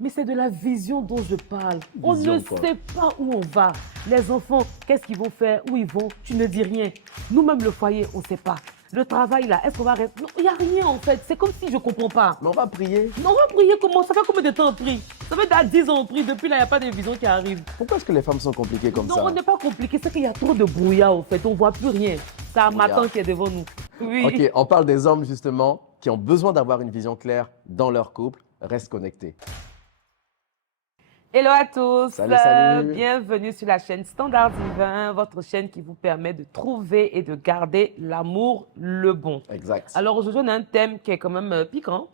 Mais c'est de la vision dont je parle. On Vision, ne quoi. sait pas où on va. Les enfants, qu'est-ce qu'ils vont faire, où ils vont, tu ne dis rien. Nous-mêmes, le foyer, on ne sait pas. Le travail, là, est-ce qu'on va rester? Non, il n'y a rien en fait. C'est comme si je ne comprends pas. Mais on va prier. Non, on va prier comment? Ça fait combien de temps on prie? Ça fait déjà 10 ans on prie. Depuis là, il n'y a pas de vision qui arrive. Pourquoi est-ce que les femmes sont compliquées comme Non, ça? on n'est pas compliqué. C'est qu'il y a trop de brouillard en fait. On ne voit plus rien. C'est un Brouillard. matin qui est devant nous. Oui. Ok, on parle des hommes justement qui ont besoin d'avoir une vision claire dans leur couple. Reste connecté. Hello à tous, Salut, salut. Bienvenue sur la chaîne Standard Divin, votre chaîne qui vous permet de trouver et de garder l'amour, le bon. Exact. Alors aujourd'hui, on a un thème qui est quand même piquant.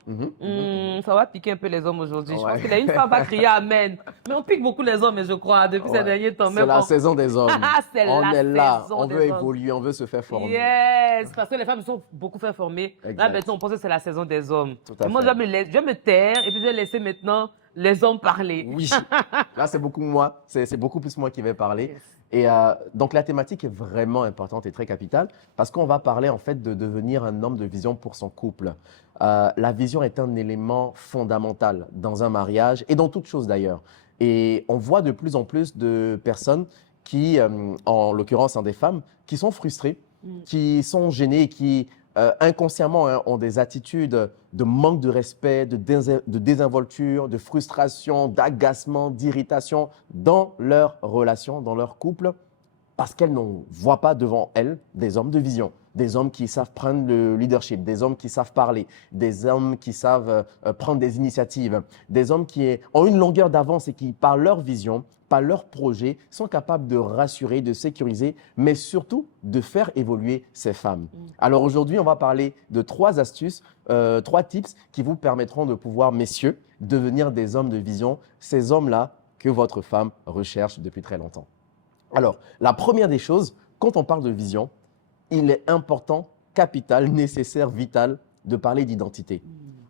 Ça va piquer un peu les hommes aujourd'hui. Je pense que une femme va crier Amen. Mais on pique beaucoup les hommes, je crois, depuis ces derniers temps. C'est la saison des hommes. C'est On la est là, saison on des veut hommes. évoluer, on veut se faire former. Yes, parce que les femmes sont beaucoup fait former. Là, Exact. maintenant, on pense que c'est la saison des hommes. Tout à Moi, fait. je vais me taire et puis je vais laisser maintenant les hommes parler. Oui, là c'est beaucoup moi, c'est beaucoup plus moi qui vais parler. Yes. Et donc la thématique est vraiment importante et très capitale parce qu'on va parler en fait de devenir un homme de vision pour son couple. La vision est un élément fondamental dans un mariage et dans toute chose d'ailleurs. Et on voit de plus en plus de personnes qui, en l'occurrence des femmes, qui sont frustrées, qui sont gênées et qui inconsciemment ont des attitudes de manque de respect, de désinvolture, de frustration, d'agacement, d'irritation dans leur relation, dans leur couple, parce qu'elles ne voient pas devant elles des hommes de vision, des hommes qui savent prendre le leadership, des hommes qui savent parler, des hommes qui savent prendre des initiatives, des hommes qui ont une longueur d'avance et qui, par leur vision, par leur projet, sont capables de rassurer, de sécuriser, mais surtout de faire évoluer ces femmes. Alors aujourd'hui, on va parler de 3 astuces, 3 tips qui vous permettront de pouvoir, messieurs, devenir des hommes de vision, ces hommes-là que votre femme recherche depuis très longtemps. Alors, la première des choses, quand on parle de vision, il est important, capital, nécessaire, vital de parler d'identité.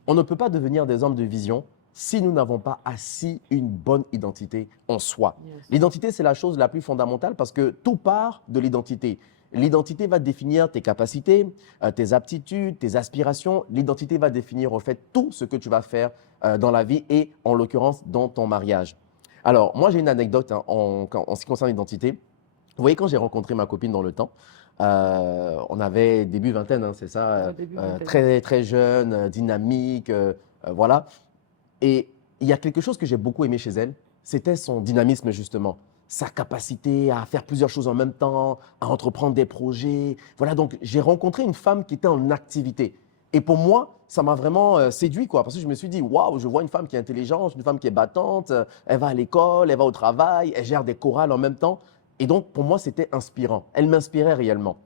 On ne peut pas devenir des hommes de vision si nous n'avons pas assis une bonne identité en soi. Yes. L'identité, c'est la chose la plus fondamentale parce que tout part de l'identité. L'identité va définir tes capacités, tes aptitudes, tes aspirations. L'identité va définir en fait tout ce que tu vas faire dans la vie et en l'occurrence dans ton mariage. Alors, moi j'ai une anecdote en ce qui concerne l'identité. Vous voyez, quand j'ai rencontré ma copine dans le temps, on avait début vingtaine, hein, c'est ça, Début vingtaine. très, très jeune, dynamique, voilà. Et il y a quelque chose que j'ai beaucoup aimé chez elle, c'était son dynamisme justement, sa capacité à faire plusieurs choses en même temps, à entreprendre des projets. Voilà, donc j'ai rencontré une femme qui était en activité. Et pour moi, ça m'a vraiment séduit, quoi, parce que je me suis dit, waouh, je vois une femme qui est intelligente, une femme qui est battante, elle va à l'école, elle va au travail, elle gère des chorales en même temps. Et donc, pour moi, c'était inspirant. Elle m'inspirait réellement.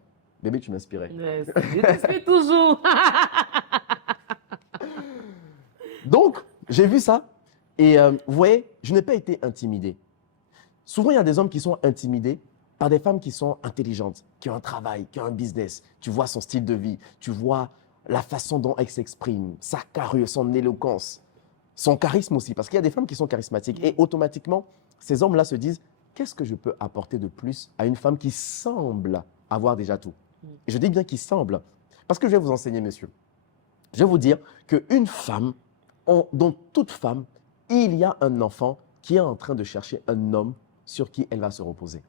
Bébé, tu m'inspirais. Yes. Je t'explique toujours. Donc, j'ai vu ça et vous voyez, je n'ai pas été intimidé. Souvent, il y a des hommes qui sont intimidés par des femmes qui sont intelligentes, qui ont un travail, qui ont un business. Tu vois son style de vie, tu vois la façon dont elle s'exprime, sa carrure, son éloquence, son charisme aussi, parce qu'il y a des femmes qui sont charismatiques et automatiquement, ces hommes-là se disent, qu'est-ce que je peux apporter de plus à une femme qui semble avoir déjà tout? Et je dis bien qui semble, parce que je vais vous enseigner, messieurs. Je vais vous dire qu'une femme, dans toute femme, il y a un enfant qui est en train de chercher un homme sur qui elle va se reposer.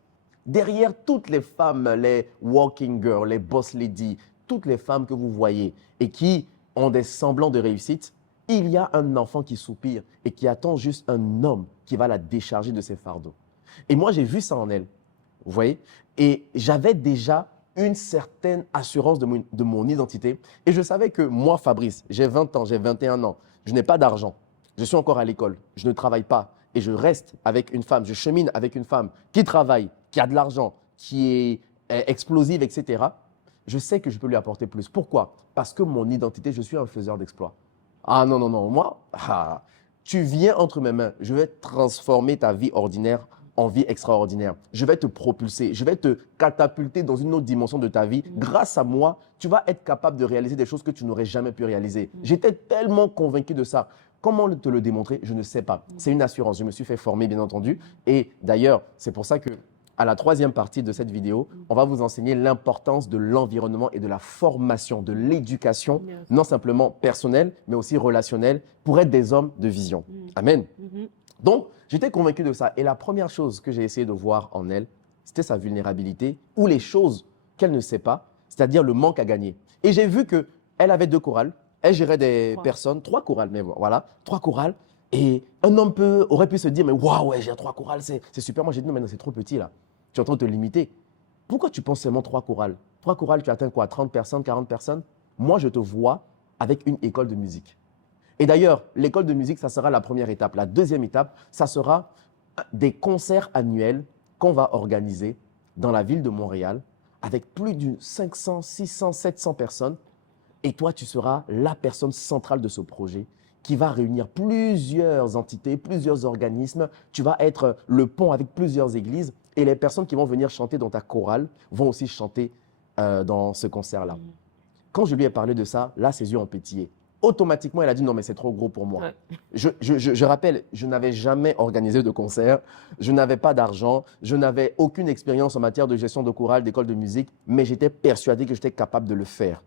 Derrière toutes les femmes, les walking girls, les boss ladies, toutes les femmes que vous voyez et qui ont des semblants de réussite, il y a un enfant qui soupire et qui attend juste un homme qui va la décharger de ses fardeaux. Et moi, j'ai vu ça en elle, vous voyez, et j'avais déjà une certaine assurance de mon identité. Et je savais que moi, Fabrice, j'ai 20 ans, j'ai 21 ans, je n'ai pas d'argent, je suis encore à l'école, je ne travaille pas et je reste avec une femme, je chemine avec une femme qui travaille, qui a de l'argent, qui est explosive, etc. Je sais que je peux lui apporter plus. Pourquoi? Parce que mon identité, je suis un faiseur d'exploits. Ah non, non, non, moi, tu viens entre mes mains, je vais transformer ta vie ordinaire en vie extraordinaire. Je vais te propulser, je vais te catapulter dans une autre dimension de ta vie. Grâce à moi, tu vas être capable de réaliser des choses que tu n'aurais jamais pu réaliser. J'étais tellement convaincu de ça. Comment te le démontrer? Je ne sais pas. C'est une assurance. Je me suis fait former, bien entendu. Et d'ailleurs, c'est pour ça que à la troisième partie de cette vidéo, on va vous enseigner l'importance de l'environnement et de la formation, de l'éducation, non simplement personnelle, mais aussi relationnelle, pour être des hommes de vision. Amen. Donc, j'étais convaincu de ça. Et la première chose que j'ai essayé de voir en elle, c'était sa vulnérabilité ou les choses qu'elle ne sait pas, c'est-à-dire le manque à gagner. Et j'ai vu qu'elle avait 2 chorales, elle gérait des personnes, 3 chorales, mais voilà, 3 chorales. Et un homme aurait pu se dire, mais waouh, ouais, j'ai 3 chorales, c'est super. Moi, j'ai dit, non, mais non, c'est trop petit là. Tu es en train de te limiter. Pourquoi tu penses seulement 3 chorales? 3 chorales, tu atteins quoi? 30 personnes, 40 personnes? Moi, je te vois avec une école de musique. Et d'ailleurs, l'école de musique, ça sera la première étape. La deuxième étape, ça sera des concerts annuels qu'on va organiser dans la ville de Montréal avec plus de 500, 600, 700 personnes. Et toi, tu seras la personne centrale de ce projet qui va réunir plusieurs entités, plusieurs organismes. Tu vas être le pont avec plusieurs églises et les personnes qui vont venir chanter dans ta chorale vont aussi chanter dans ce concert-là. Quand je lui ai parlé de ça, là, ses yeux ont pétillé. Automatiquement, elle a dit non, mais c'est trop gros pour moi. Ouais. Je rappelle, je n'avais jamais organisé de concert, je n'avais pas d'argent, je n'avais aucune expérience en matière de gestion de chorale, d'école de musique, mais j'étais persuadé que j'étais capable de le faire.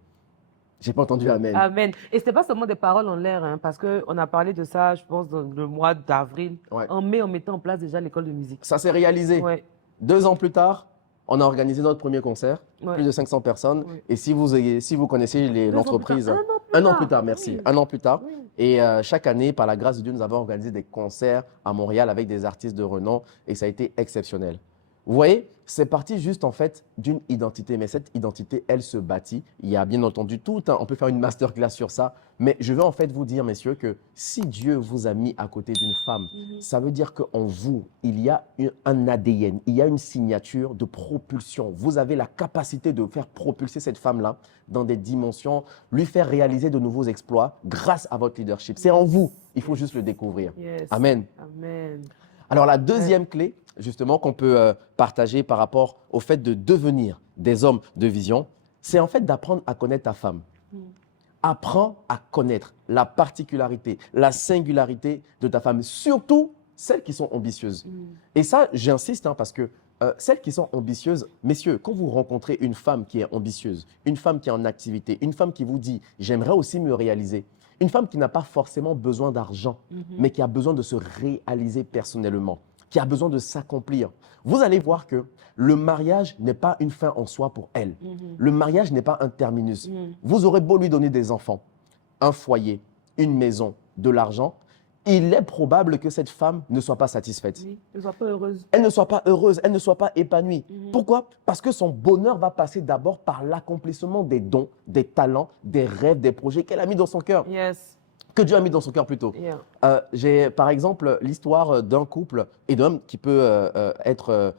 J'ai pas entendu Amen. Amen. Et ce n'est pas seulement des paroles en l'air, hein, parce qu'on a parlé de ça, je pense, dans le mois d'avril. Ouais. En mai, on mettait en place déjà l'école de musique. Ça s'est réalisé. Ouais. 2 ans plus tard, on a organisé notre premier concert, plus de 500 personnes. Ouais. Et si vous connaissez l'entreprise, un an plus tard, merci. Oui. Un an plus tard. Oui. Et chaque année, par la grâce de Dieu, nous avons organisé des concerts à Montréal avec des artistes de renom et ça a été exceptionnel. Vous voyez, c'est parti juste en fait d'une identité, mais cette identité, elle se bâtit. Il y a bien entendu tout, on peut faire une masterclass sur ça, mais je veux en fait vous dire, messieurs, que si Dieu vous a mis à côté d'une femme, ça veut dire qu'en vous, il y a un ADN, il y a une signature de propulsion. Vous avez la capacité de faire propulser cette femme-là dans des dimensions, lui faire réaliser de nouveaux exploits grâce à votre leadership. C'est en vous, il faut juste le découvrir. Yes. Amen. Amen. Alors la deuxième clé, justement, qu'on peut partager par rapport au fait de devenir des hommes de vision, c'est en fait d'apprendre à connaître ta femme. Apprends à connaître la particularité, la singularité de ta femme, surtout celles qui sont ambitieuses. Et ça, j'insiste, hein, parce que celles qui sont ambitieuses, messieurs, quand vous rencontrez une femme qui est ambitieuse, une femme qui est en activité, une femme qui vous dit « j'aimerais aussi me réaliser », une femme qui n'a pas forcément besoin d'argent, mais qui a besoin de se réaliser personnellement, qui a besoin de s'accomplir. Vous allez voir que le mariage n'est pas une fin en soi pour elle. Le mariage n'est pas un terminus. Vous aurez beau lui donner des enfants, un foyer, une maison, de l'argent, il est probable que cette femme ne soit pas satisfaite. Oui, elle ne soit pas heureuse. Elle ne soit pas heureuse, elle ne soit pas épanouie. Pourquoi? Parce que son bonheur va passer d'abord par l'accomplissement des dons, des talents, des rêves, des projets qu'elle a mis dans son cœur. Yes. Que Dieu a mis dans son cœur plutôt. Yeah. J'ai par exemple l'histoire d'un couple et d'hommes qui peut être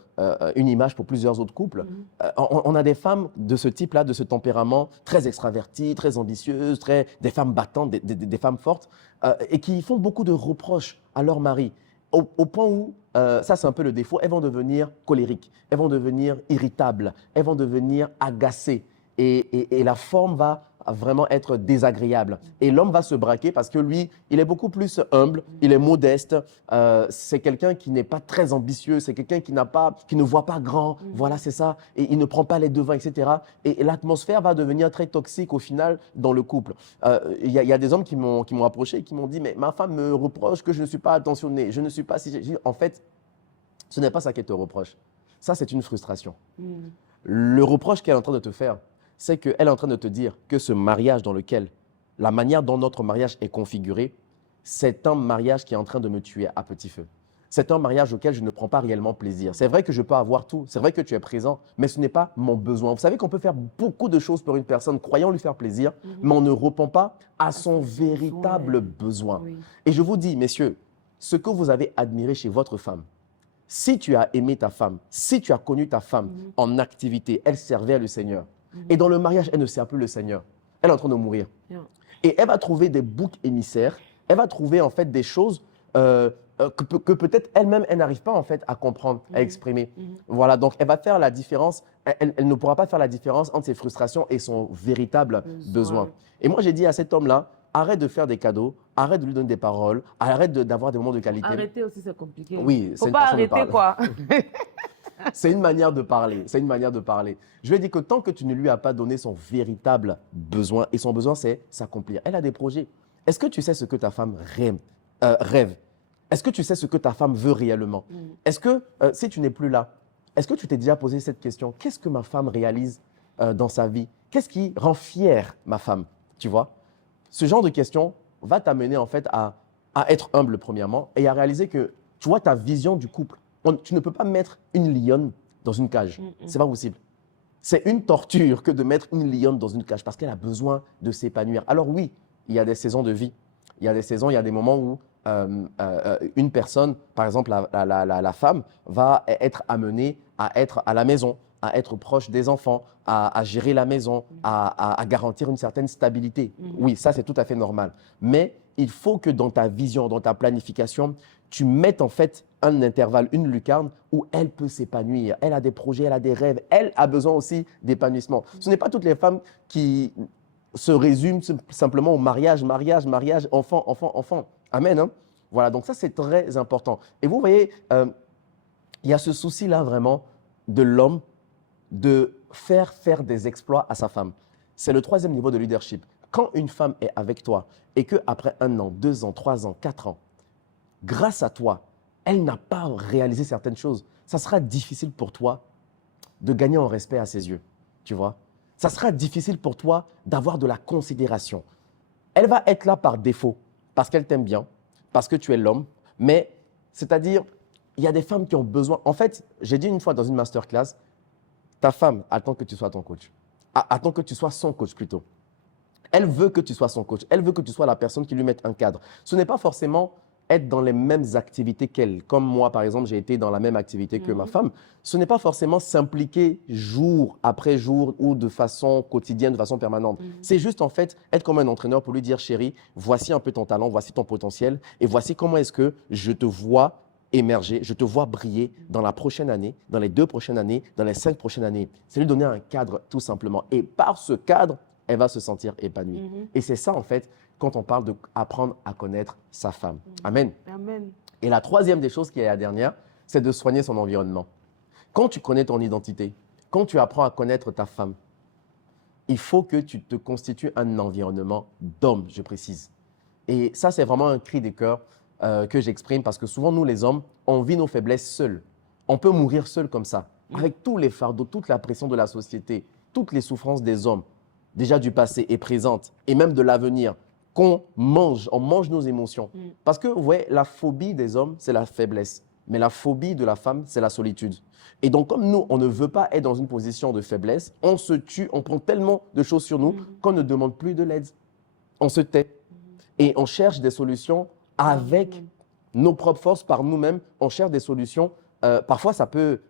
une image pour plusieurs autres couples. On a des femmes de ce type-là, de ce tempérament, très extraverties, très ambitieuses, des femmes battantes, des femmes fortes, et qui font beaucoup de reproches à leur mari. Au point où, ça c'est un peu le défaut, elles vont devenir colériques, elles vont devenir irritables, elles vont devenir agacées. Et la forme va vraiment être désagréable. Et l'homme va se braquer parce que lui, il est beaucoup plus humble, il est modeste, c'est quelqu'un qui n'est pas très ambitieux, c'est quelqu'un qui ne voit pas grand, voilà, c'est ça, et il ne prend pas les devants, etc. Et l'atmosphère va devenir très toxique au final dans le couple. Il y a des hommes qui m'ont approché et qui m'ont dit « mais ma femme me reproche que je ne suis pas attentionné, je ne suis pas si… » En fait, ce n'est pas ça qu'elle te reproche. Ça, c'est une frustration. Le reproche qu'elle est en train de te faire, c'est qu'elle est en train de te dire que ce mariage dans lequel, la manière dont notre mariage est configuré, c'est un mariage qui est en train de me tuer à petit feu. C'est un mariage auquel je ne prends pas réellement plaisir. C'est vrai que je peux avoir tout, c'est vrai que tu es présent, mais ce n'est pas mon besoin. Vous savez qu'on peut faire beaucoup de choses pour une personne, croyant lui faire plaisir, mais on ne répond pas à son véritable besoin. Oui. Et je vous dis, messieurs, ce que vous avez admiré chez votre femme, si tu as aimé ta femme, si tu as connu ta femme en activité, elle servait le Seigneur. Et dans le mariage, elle ne sert plus le Seigneur. Elle est en train de mourir. Et elle va trouver des boucs émissaires. Elle va trouver en fait des choses que peut-être elle-même, elle n'arrive pas en fait à comprendre, à exprimer. Voilà, donc elle va faire la différence. Elle ne pourra pas faire la différence entre ses frustrations et son véritable besoin. Et moi, j'ai dit à cet homme-là, arrête de faire des cadeaux, arrête de lui donner des paroles, arrête d'avoir des moments de qualité. Arrêter aussi, c'est compliqué. Oui, faut pas arrêter, quoi. C'est une manière de parler. C'est une manière de parler. Je lui ai dit que tant que tu ne lui as pas donné son véritable besoin, et son besoin, c'est s'accomplir. Elle a des projets. Est-ce que tu sais ce que ta femme rêve? Est-ce que tu sais ce que ta femme veut réellement? Est-ce que, si tu n'es plus là, est-ce que tu t'es déjà posé cette question? Qu'est-ce que ma femme réalise dans sa vie? Qu'est-ce qui rend fière ma femme? Tu vois? Ce genre de questions va t'amener en fait à être humble premièrement et à réaliser que tu vois ta vision du couple. Tu ne peux pas mettre une lionne dans une cage. C'est pas possible. C'est une torture que de mettre une lionne dans une cage parce qu'elle a besoin de s'épanouir. Alors oui, il y a des saisons de vie. Il y a des saisons, il y a des moments où une personne, par exemple la femme, va être amenée à être à la maison, à être proche des enfants, à gérer la maison, à garantir une certaine stabilité. Oui, ça c'est tout à fait normal. Mais il faut que dans ta vision, dans ta planification, tu mettes en fait un intervalle, une lucarne où elle peut s'épanouir. Elle a des projets, elle a des rêves, elle a besoin aussi d'épanouissement. Ce n'est pas toutes les femmes qui se résument simplement au mariage, mariage, mariage, enfant, enfant, enfant. Amen. Hein? Voilà, donc ça c'est très important. Et vous voyez, il y a ce souci-là vraiment de l'homme de faire des exploits à sa femme. C'est le troisième niveau de leadership. Quand une femme est avec toi et qu'après 1 an, 2 ans, 3 ans, 4 ans, grâce à toi, elle n'a pas réalisé certaines choses, ça sera difficile pour toi de gagner en respect à ses yeux, tu vois. Ça sera difficile pour toi d'avoir de la considération. Elle va être là par défaut, parce qu'elle t'aime bien, parce que tu es l'homme, mais c'est-à-dire, il y a des femmes qui ont besoin… En fait, j'ai dit une fois dans une masterclass, ta femme attend que tu sois ton coach. Attend que tu sois son coach plutôt. Elle veut que tu sois son coach. Elle veut que tu sois la personne qui lui mette un cadre. Ce n'est pas forcément être dans les mêmes activités qu'elle. Comme moi, par exemple, j'ai été dans la même activité que ma femme. Ce n'est pas forcément s'impliquer jour après jour ou de façon quotidienne, de façon permanente. C'est juste en fait être comme un entraîneur pour lui dire, chérie, voici un peu ton talent, voici ton potentiel et voici comment est-ce que je te vois émerger, je te vois briller dans la prochaine année, dans les 2 prochaines années, dans les 5 prochaines années. C'est lui donner un cadre tout simplement. Et par ce cadre, elle va se sentir épanouie. Et c'est ça en fait quand on parle d'apprendre à connaître sa femme. Amen. Amen. Et la troisième des choses qui est la dernière, c'est de soigner son environnement. Quand tu connais ton identité, quand tu apprends à connaître ta femme, il faut que tu te constitues un environnement d'homme, je précise. Et ça, c'est vraiment un cri des cœurs que j'exprime parce que souvent, nous, les hommes, on vit nos faiblesses seuls. On peut mourir seul comme ça, avec tous les fardeaux, toute la pression de la société, toutes les souffrances des hommes, déjà du passé et présentes, et même de l'avenir, qu'on mange, on mange nos émotions. Parce que, vous voyez, la phobie des hommes, c'est la faiblesse. Mais la phobie de la femme, c'est la solitude. Et donc, comme nous, on ne veut pas être dans une position de faiblesse, on se tue, on prend tellement de choses sur nous qu'on ne demande plus de l'aide. On se tait. Et on cherche des solutions avec nos propres forces, par nous-mêmes. On cherche des solutions. Parfois, ça peut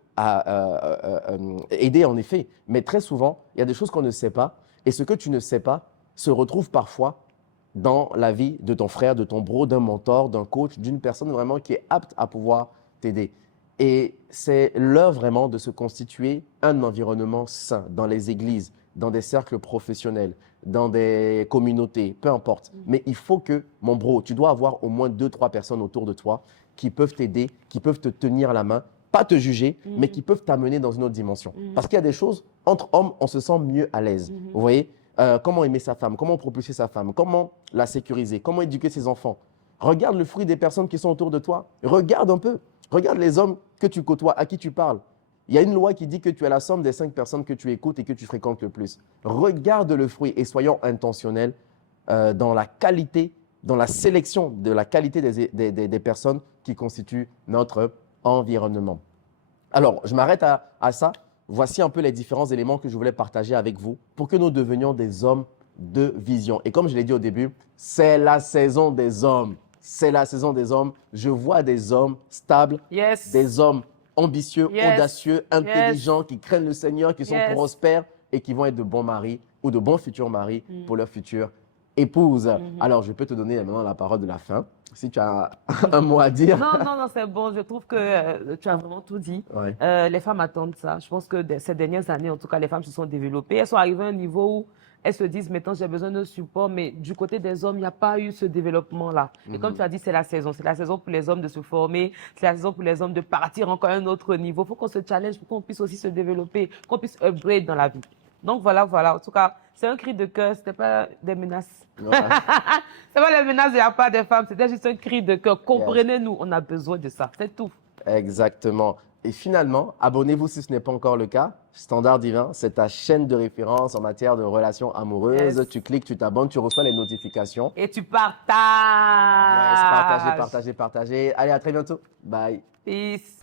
aider en effet. Mais très souvent, il y a des choses qu'on ne sait pas. Et ce que tu ne sais pas se retrouve parfois dans la vie de ton frère, de ton bro, d'un mentor, d'un coach, d'une personne vraiment qui est apte à pouvoir t'aider. Et c'est l'heure vraiment de se constituer un environnement sain dans les églises, dans des cercles professionnels, dans des communautés, peu importe. Mais il faut que, mon bro, tu dois avoir au moins 2-3 personnes autour de toi qui peuvent t'aider, qui peuvent te tenir la main, pas te juger, mais qui peuvent t'amener dans une autre dimension. Parce qu'il y a des choses, entre hommes, on se sent mieux à l'aise. Vous voyez, comment aimer sa femme, comment propulser sa femme, comment la sécuriser, comment éduquer ses enfants. Regarde le fruit des personnes qui sont autour de toi. Regarde un peu. Regarde les hommes que tu côtoies, à qui tu parles. Il y a une loi qui dit que tu es la somme des 5 personnes que tu écoutes et que tu fréquentes le plus. Regarde le fruit et soyons intentionnels dans la qualité, dans la sélection de la qualité des personnes qui constituent notre environnement. Alors, je m'arrête à ça. Voici un peu les différents éléments que je voulais partager avec vous pour que nous devenions des hommes de vision. Et comme je l'ai dit au début, c'est la saison des hommes. C'est la saison des hommes. Je vois des hommes stables, des hommes ambitieux, audacieux, intelligents, qui craignent le Seigneur, qui sont prospères et qui vont être de bons maris ou de bons futurs maris pour leur future épouse. Alors, je peux te donner maintenant la parole de la fin, si tu as un mot à dire. Non, c'est bon. Je trouve que tu as vraiment tout dit. Les femmes attendent ça. Je pense que ces dernières années, en tout cas, les femmes se sont développées. Elles sont arrivées à un niveau où elles se disent maintenant j'ai besoin d'un support, mais du côté des hommes, il n'y a pas eu ce développement-là. Et comme tu as dit, c'est la saison. C'est la saison pour les hommes de se former, c'est la saison pour les hommes de partir encore à un autre niveau. Il faut qu'on se challenge pour qu'on puisse aussi se développer, qu'on puisse upgrade dans la vie. Donc voilà, voilà. En tout cas, c'est un cri de cœur, c'était pas des menaces. Ouais. C'est pas les menaces de la part des femmes, c'était juste un cri de cœur. Comprenez-nous, on a besoin de ça. C'est tout. Exactement. Et finalement, abonnez-vous si ce n'est pas encore le cas. Standard Divin, c'est ta chaîne de référence en matière de relations amoureuses. Yes. Tu cliques, tu t'abonnes, tu reçois les notifications. Et tu partages. Yes, partagez, partagez, partagez. Allez, à très bientôt. Bye. Peace.